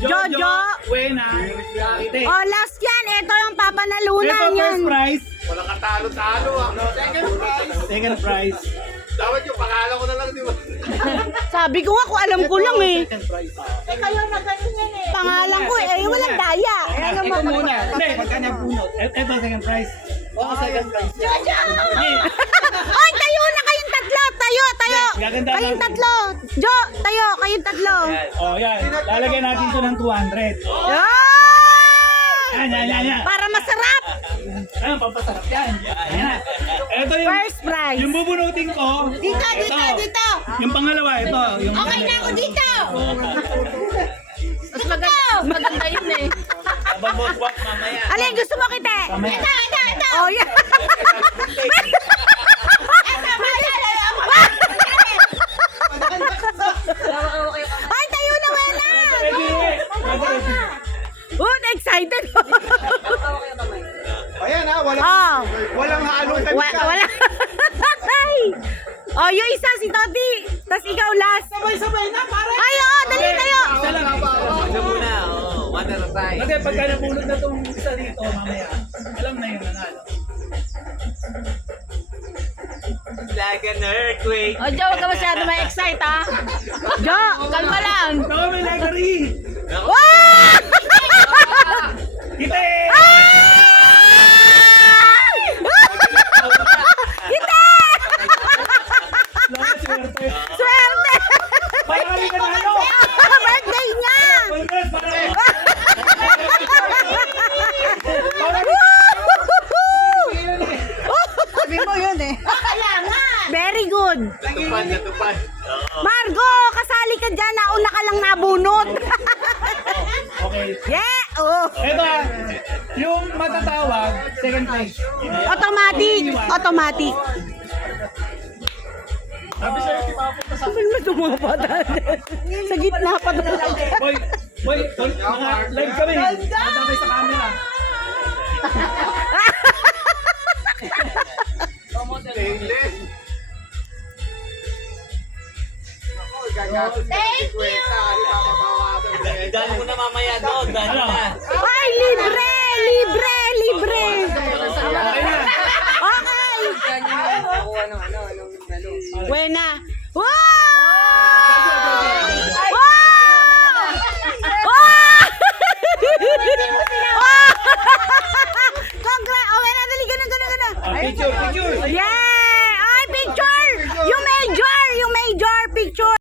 Jojo. Wena. Ite. Oh, last yan. Ito yung papanalunan Ito yan. first prize. Wala katalo-talo ah. Second prize. Second prize. Dapat yung pangalan ko na lang, di ba? Sabi ko nga kung alam ko lang eh. Second prize. Pangalan ko eh. Walang daya. Eh, ano Ito mo? muna. Hindi, magkanya bunot. Ito second prize. Oo, second prize. Oy, tayo na kayong tatlo. Tayo. Gaganda Kayong lang. tatlo. Jo, tayo. Kayong tatlo. Oh, yan. Lalagyan natin ito ng 200. Yan! Yan. Para masarap. Ayan, pampasarap yan. Ayan. Ito yung, First prize. yung bubunutin ko. Dito. Yung pangalawa, ito. Yung Okay na ako dito. Mas maganda yun eh. Baboswak mamaya. Alin, gusto mo kita? Mamaya. Ito. Oh, yan. Ay, tayo na, wala. Excited. Ayan ha, Oh. walang halong kami. Wala. Ay. Oh, yung isa si Toti. Tapos ikaw last. Sabay-sabay na, pare. Ay, oh, dali tayo. Isa lang. Ano muna, one at a time. Kasi pagka nabunod na itong isa dito, mamaya, alam na yung nanalo. Like an earthquake. Oh, Jo, huwag ka masyado ma-excite, ha? Jo, kalma lang. Ito, may lottery! Wow! Kita eh! Kita! Lakas swerte. Swerte! Para kami nanalo! Birthday niya! Congrats, pare! Sabi mo yun eh. Very good. Natupad. Margo, kasali ka dyan. Nauna ka lang nabunot. Okay. Yeah! Oh. Ito ah, yung matatawag, second place. Automatic. Sabi sa'yo, si Papo na sa... Sabi mo tumapa sa gitna pa doon. Boy, live kami. Matabay sa camera. Stainless. Thank you! Dali mo na mamaya doon. Dali na. Ay, libre! Okay na. Okay! Buena. Wow!